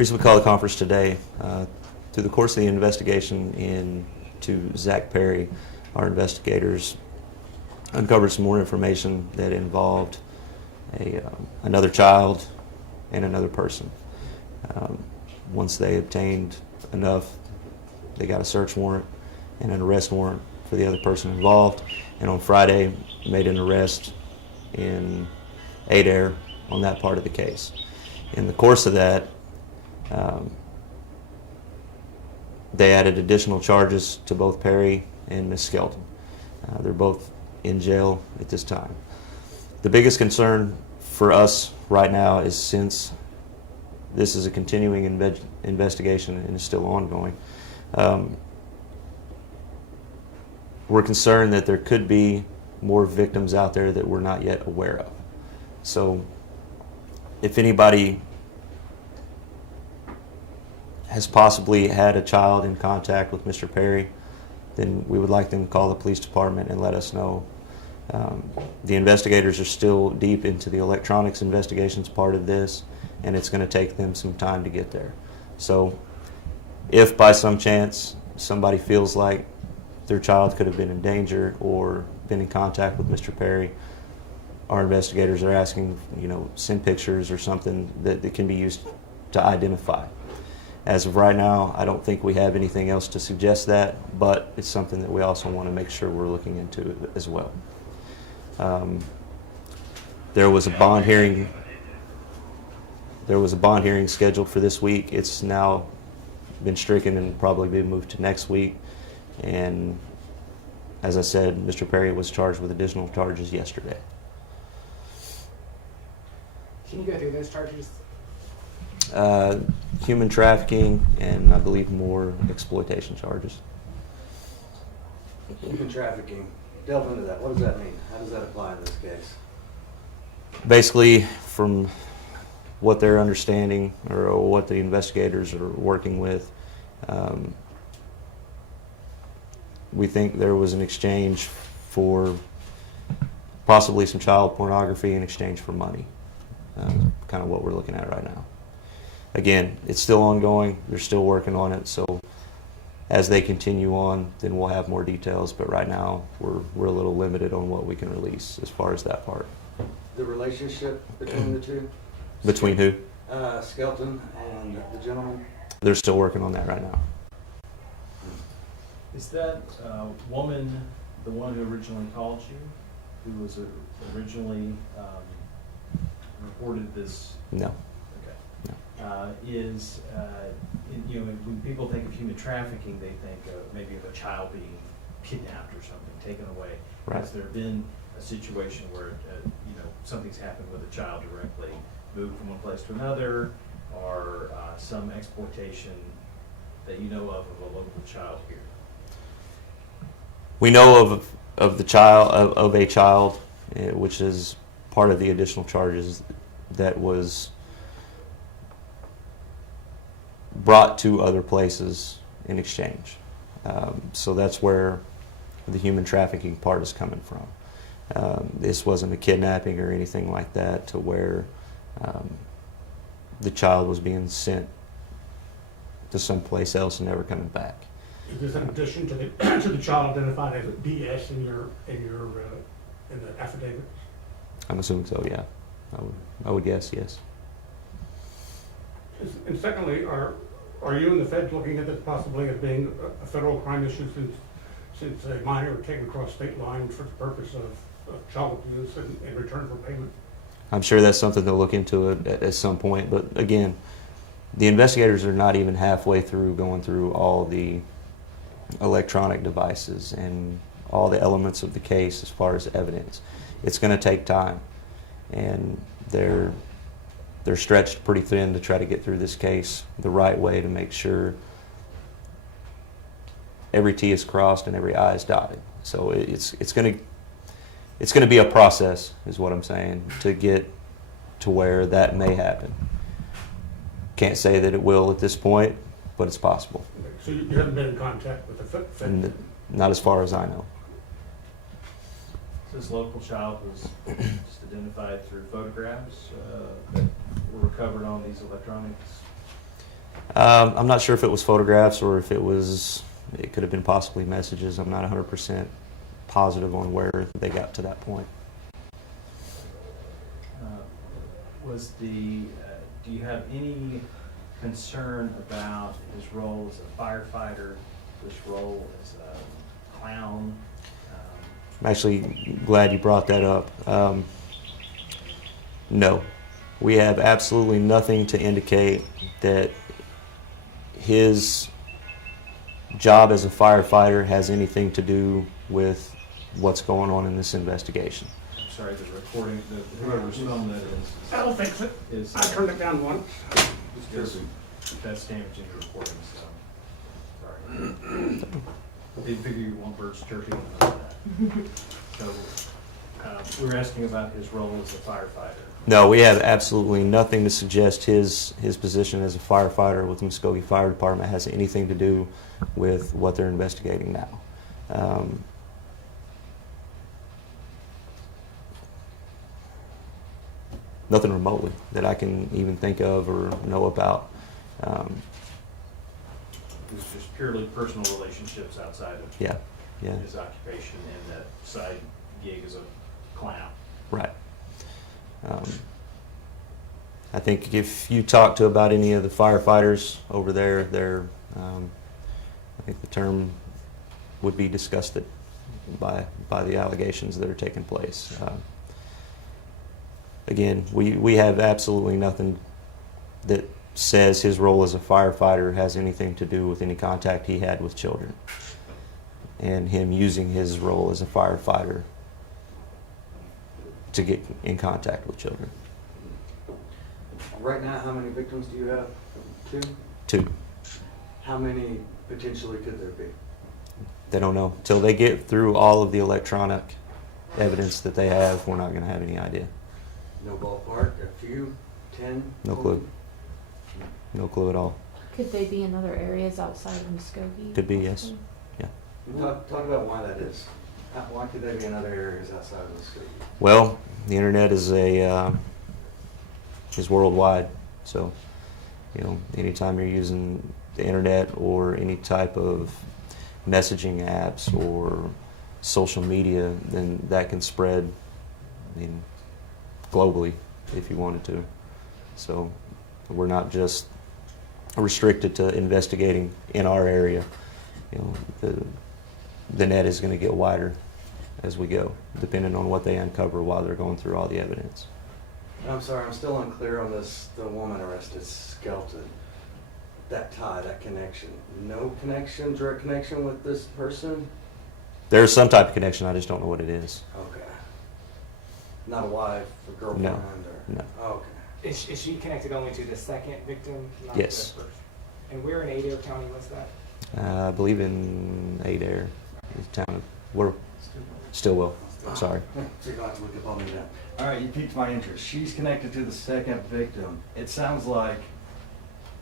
reason we call the conference today, through the course of the investigation into Zackery Perry, our investigators uncovered some more information that involved another child and another person. Once they obtained enough, they got a search warrant and an arrest warrant for the other person involved, and on Friday made an arrest in Adair on that part of the case. In the course of that, they added additional charges to both Perry and Miss Skelton. They're both in jail at this time. The biggest concern for us right now is, since this is a continuing investigation and is still ongoing, we're concerned that there could be more victims out there that we're not yet aware of. So if anybody has possibly had a child in contact with Mr. Perry, then we would like them to call the police department and let us know. The investigators are still deep into the electronics investigations part of this, and it's going to take them some time to get there. So if by some chance somebody feels like their child could have been in danger or been in contact with Mr. Perry, our investigators are asking, send pictures or something that can be used to identify. As of right now, I don't think we have anything else to suggest that, but it's something that we also want to make sure we're looking into as well. There was a bond hearing. There was a bond hearing scheduled for this week. It's now been stricken and probably be moved to next week. And as I said, Mr. Perry was charged with additional charges yesterday. Can you go through those charges? Human trafficking and I believe more exploitation charges. Human trafficking. Delve into that. What does that mean? How does that apply in this case? Basically, from what they're understanding or what the investigators are working with, we think there was an exchange for possibly some child pornography in exchange for money. Kind of what we're looking at right now. Again, it's still ongoing. They're still working on it. So as they continue on, then we'll have more details. But right now, we're a little limited on what we can release as far as that part. The relationship between the two? Between who? Skelton and the gentleman? They're still working on that right now. Is that woman the one who originally called you, who was originally reported this? No. Okay. No. When people think of human trafficking, they think maybe of a child being kidnapped or something, taken away. Right. Has there been a situation where something's happened with a child directly, moved from one place to another, or some exploitation that you know of a local child here? We know of the child of a child, which is part of the additional charges that was brought to other places in exchange. So that's where the human trafficking part is coming from. This wasn't a kidnapping or anything like that to where the child was being sent to someplace else and never coming back. Is this in addition to the child identified as a DS in the affidavit? I'm assuming so, yeah. I would guess, yes. And secondly, are you and the feds looking at this possibly as being a federal crime issue since a minor taken across state lines for the purpose of child abuse in return for payment? I'm sure that's something they'll look into at some point, but again, the investigators are not even halfway through going through all the electronic devices and all the elements of the case as far as evidence. It's going to take time, and they're stretched pretty thin to try to get through this case the right way to make sure every T is crossed and every I is dotted. So it's going to be a process, is what I'm saying, to get to where that may happen. Can't say that it will at this point, but it's possible. So you haven't been in contact with the feds? Not as far as I know. So this local child was just identified through photographs that were recovered on these electronics? I'm not sure if it was photographs or if it could have been possibly messages. I'm not 100% positive on where they got to that point. Do you have any concern about his role as a firefighter, his role as a clown? I'm actually glad you brought that up. No, we have absolutely nothing to indicate that his job as a firefighter has anything to do with what's going on in this investigation. I'm sorry, the recording, whoever's filming it I'll fix it. is. I turned it down once. That's damaging the recording, so, sorry. Didn't figure you want birds chirping and all that. So, we were asking about his role as a firefighter. No, we have absolutely nothing to suggest his position as a firefighter with the Muskogee Fire Department has anything to do with what they're investigating now. Nothing remotely that I can even think of or know about. It's just purely personal relationships outside of Yeah, yeah, his occupation and that side gig as a clown. right. I think if you talk to about any of the firefighters over there, I think the term would be disgusted by the allegations that are taking place. Again, we have absolutely nothing that says his role as a firefighter has anything to do with any contact he had with children and him using his role as a firefighter to get in contact with children. Right now, how many victims do you have? 2? 2. How many potentially could there be? They don't know. Till they get through all of the electronic evidence that they have, we're not going to have any idea. No ballpark, a few, 10? No clue. No clue at all. Could they be in other areas outside of Muskogee? Could be, yes. possibly? Yeah. Talk about why that is. Why could they be in other areas outside of the city? Well, the internet is is worldwide, so anytime you're using the internet or any type of messaging apps or social media, then that can spread, globally if you wanted to. So we're not just restricted to investigating in our area. The net is going to get wider as we go, depending on what they uncover while they're going through all the evidence. I'm sorry, I'm still unclear on this, the woman arrested, Skelton. That tie, that connection. No connection, direct connection with this person? There's some type of connection, I just don't know what it is. Okay. Not a wife, a girlfriend, No, or? no. Okay. Is she connected only to the second victim, not Yes. the first? And where in Adair County was that? I believe in Adair, the town of, we're Stillwell, sorry. So you're going to have to look up on me now. All right, you piqued my interest. She's connected to the second victim. It sounds like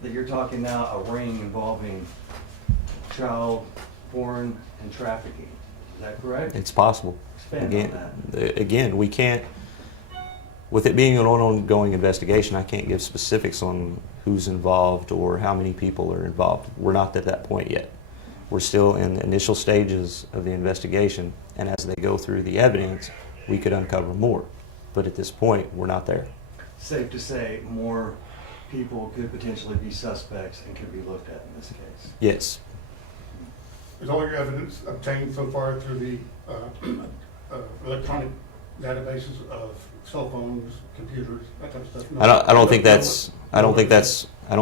that you're talking now a ring involving child porn and trafficking. Is that correct? It's possible. Expand on that. Again, we can't, with it being an ongoing investigation, I can't give specifics on who's involved or how many people are involved. We're not at that point yet. We're still in the initial stages of the investigation, and as they go through the evidence, we could uncover more. But at this point, we're not there. Safe to say more people could potentially be suspects and could be looked at in this case. Yes. Is all your evidence obtained so far through the electronic databases of cell phones, computers, that type of stuff? I don't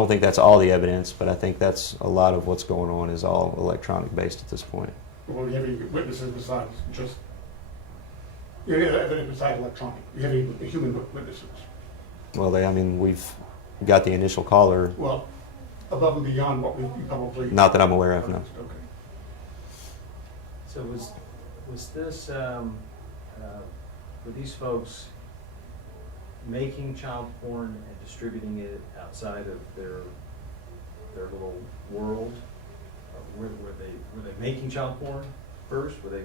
think that's all the evidence, but I think that's a lot of what's going on is all electronic based at this point. Well, do you have any witnesses besides just, you have evidence besides electronic? You have any human witnesses? Well, we've got the initial caller, Well, above and beyond what you probably. not that I'm aware of, no. Okay. So was this, were these folks making child porn and distributing it outside of their little world? Were they making child porn first? Were they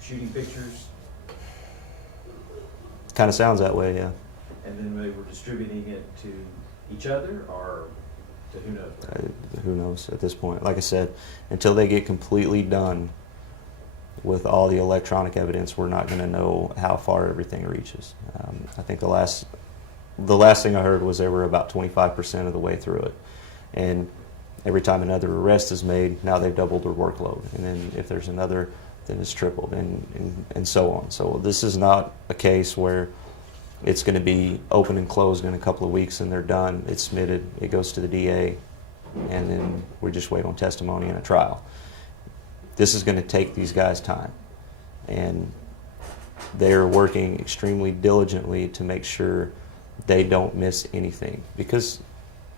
shooting pictures Kind of sounds that way, yeah. and then they were distributing it to each other or So who knows? Right? Who knows at this point? Like I said, until they get completely done with all the electronic evidence, we're not going to know how far everything reaches. I think the last thing I heard was they were about 25% of the way through it, and every time another arrest is made, now they've doubled their workload, and then if there's another, then it's tripled, and so on. So this is not a case where it's going to be open and closed in a couple of weeks and they're done. It's submitted, it goes to the DA, and then we just wait on testimony and a trial. This is going to take these guys time, and they're working extremely diligently to make sure they don't miss anything, because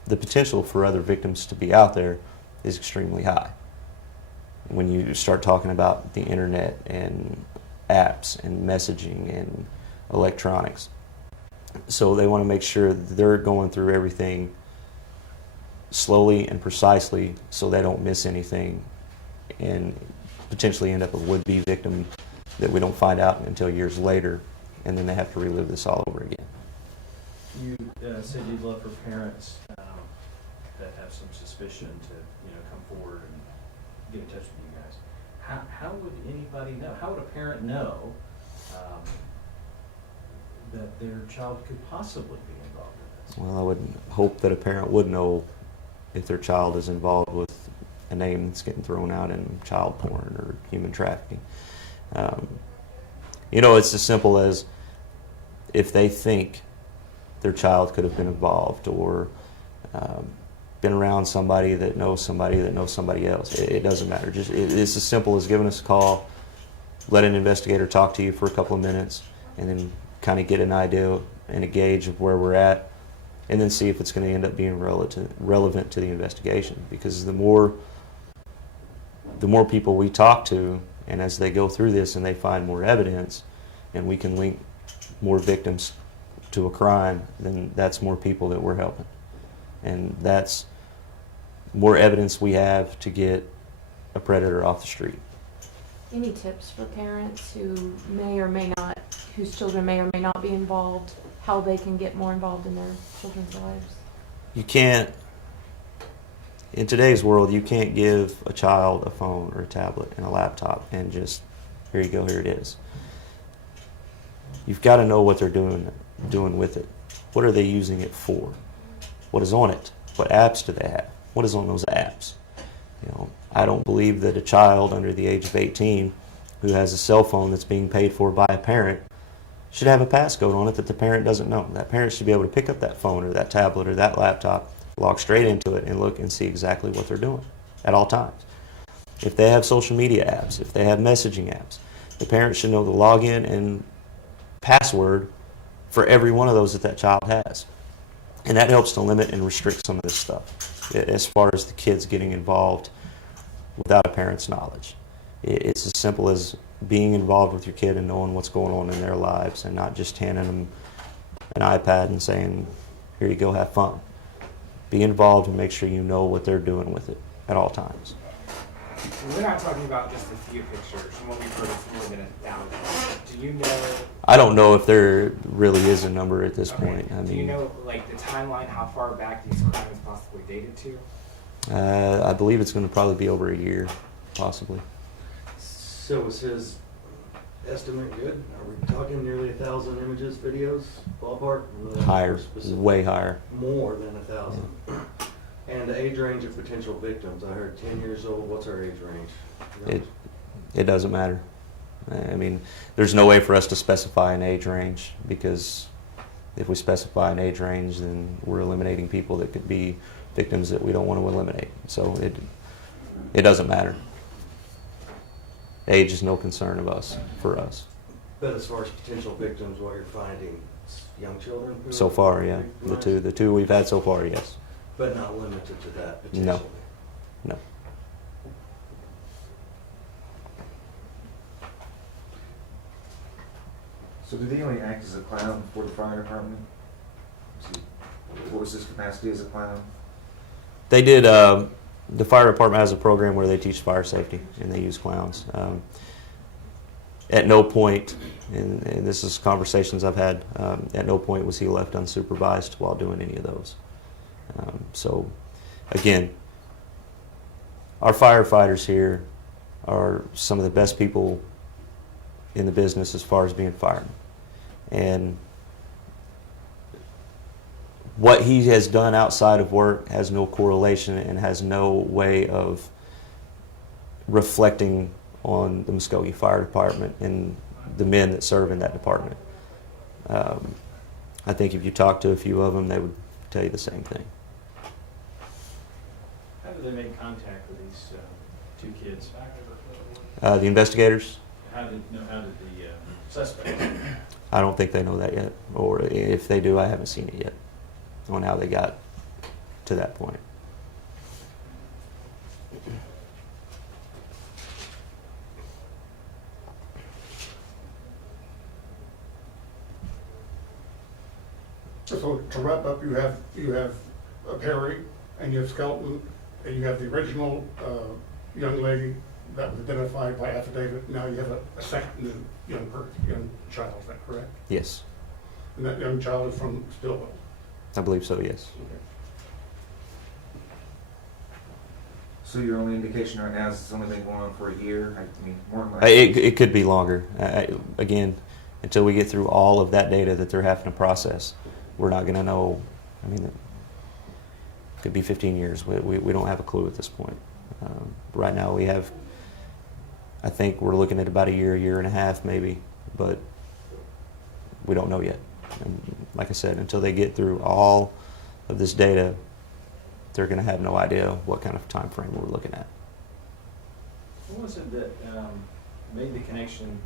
the potential for other victims to be out there is extremely high. When you start talking about the internet and apps and messaging and electronics. So they want to make sure they're going through everything slowly and precisely so they don't miss anything and potentially end up a would-be victim that we don't find out until years later, and then they have to relive this all over again. You said you'd love for parents that have some suspicion to come forward and get in touch with you guys. How would anybody know? How would a parent know that their child could possibly be involved in this? Well, I would hope that a parent would know if their child is involved with a name that's getting thrown out in child porn or human trafficking. It's as simple as if they think their child could have been involved or been around somebody that knows somebody else. It doesn't matter. It's as simple as giving us a call, let an investigator talk to you for a couple of minutes, and then kind of get an idea and a gauge of where we're at, and then see if it's going to end up being relevant to the investigation. Because the more people we talk to, and as they go through this and they find more evidence, and we can link more victims to a crime, then that's more people that we're helping. And that's more evidence we have to get a predator off the street. Any tips for parents who may or may not, whose children may or may not be involved, how they can get more involved in their children's lives? You can't, in today's world, you can't give a child a phone or a tablet and a laptop and just, here you go, here it is. You've got to know what they're doing with it. What are they using it for? What is on it? What apps do they have? What is on those apps? I don't believe that a child under the age of 18 who has a cell phone that's being paid for by a parent should have a passcode on it that the parent doesn't know. That parent should be able to pick up that phone or that tablet or that laptop, log straight into it, and look and see exactly what they're doing at all times. If they have social media apps, if they have messaging apps, the parent should know the login and password for every one of those that child has. And that helps to limit and restrict some of this stuff as far as the kids getting involved without a parent's knowledge. It's as simple as being involved with your kid and knowing what's going on in their lives, and not just handing them an iPad and saying, here you go, have fun. Be involved and make sure you know what they're doing with it at all times. We're not talking about just a few pictures. From what we've heard, it's more than 1,000. Do you know? I don't know if there really is a number at this point. Do you know, like, the timeline, how far back these crimes possibly dated to? I believe it's going to probably be over a year, possibly. So was his estimate good? Are we talking nearly 1,000 images, videos, ballpark? Higher, way higher. More than 1,000. Yeah. And the age range of potential victims, I heard 10 years old. What's our age range? It doesn't matter. I mean, there's no way for us to specify an age range, because if we specify an age range, then we're eliminating people that could be victims that we don't want to eliminate. So it doesn't matter. Age is no concern for us. But as far as potential victims, what you're finding, young children? So far, yeah. The two we've had so far, yes. But not limited to that potentially? No. So did he only act as a clown for the fire department? What was his capacity as a clown? They did, the fire department has a program where they teach fire safety, and they use clowns. At no point, and this is conversations I've had, at no point was he left unsupervised while doing any of those. So again, our firefighters here are some of the best people in the business as far as being firemen. And what he has done outside of work has no correlation and has no way of reflecting on the Muskogee Fire Department and the men that serve in that department. I think if you talk to a few of them, they would tell you the same thing. How did they make contact with these two kids? The investigators, How did the suspects? I don't think they know that yet, or if they do, I haven't seen it yet on how they got to that point. So to wrap up, you have Perry, and you have Skelton, and you have the original young lady that was identified by affidavit. Now you have a second young child, is that correct? Yes, And that young child is from Stillwell. I believe so, yes. So your only indication right now is it's only been going on for a year? I mean, more than likely. It could be longer. Again, until we get through all of that data that they're having to process, we're not going to know. I mean, it could be 15 years. We don't have a clue at this point. Right now we have, I think we're looking at about a year and a half maybe, but we don't know yet. And like I said, until they get through all of this data, they're going to have no idea what kind of time frame we're looking at. What was it that made the connection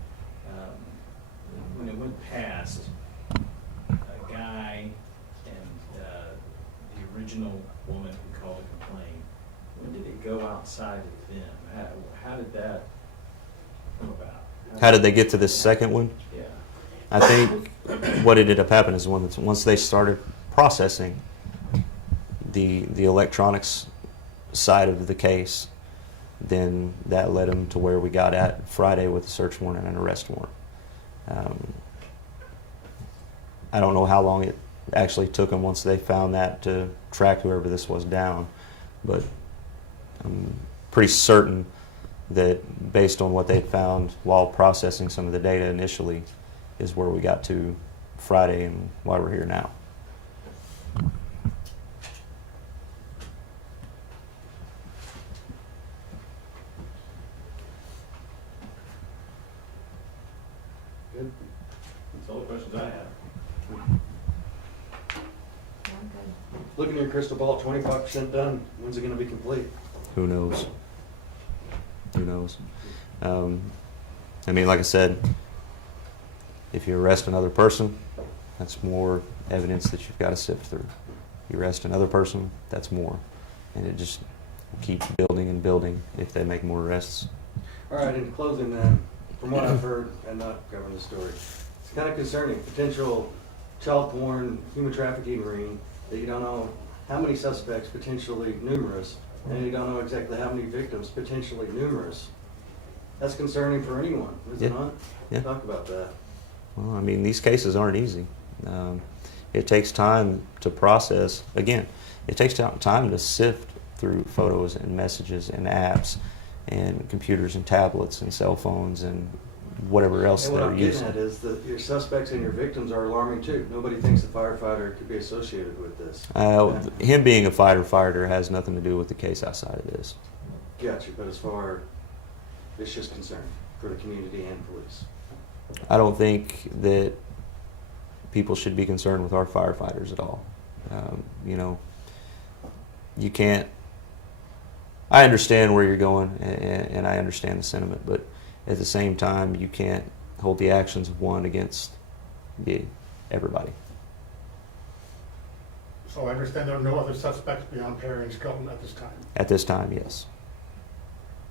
when it went past a guy and the original woman who called to complain? When did it go outside of them? How did that come about? How did they get to this second one? Yeah. I think what ended up happening is once they started processing the electronics side of the case, then that led them to where we got at Friday with a search warrant and an arrest warrant. I don't know how long it actually took them once they found that to track whoever this was down, but I'm pretty certain that based on what they found while processing some of the data initially is where we got to Friday and why we're here now. Good. That's all the questions I have. Looking at your crystal ball, 25% done. When's it gonna be complete? Who knows? Who knows? I mean, like I said, if you arrest another person, that's more evidence that you've got to sift through. You arrest another person, that's more. And it just keeps building and building if they make more arrests. All right, in closing then, from what I've heard and not covering the story, it's kind of concerning. Potential child porn, human trafficking ring that you don't know how many suspects, potentially numerous, and you don't know exactly how many victims, potentially numerous. That's concerning for anyone, is it Yeah. not? Yeah. Talk about that. Well, I mean, these cases aren't easy. It takes time to process. Again, it takes time to sift through photos and messages and apps and computers and tablets and cell phones and whatever else And what they're I'm getting using. at is that your suspects and your victims are alarming too. Nobody thinks a firefighter could be associated with this. Him being a firefighter has nothing to do with the case outside of this. Gotcha, but as far, it's just concern for the community and police. I don't think that people should be concerned with our firefighters at all. You know, you can't. I understand where you're going, and I understand the sentiment, but at the same time, you can't hold the actions of one against everybody. So I understand there are no other suspects beyond Perry and Skelton at this time. At this time, yes.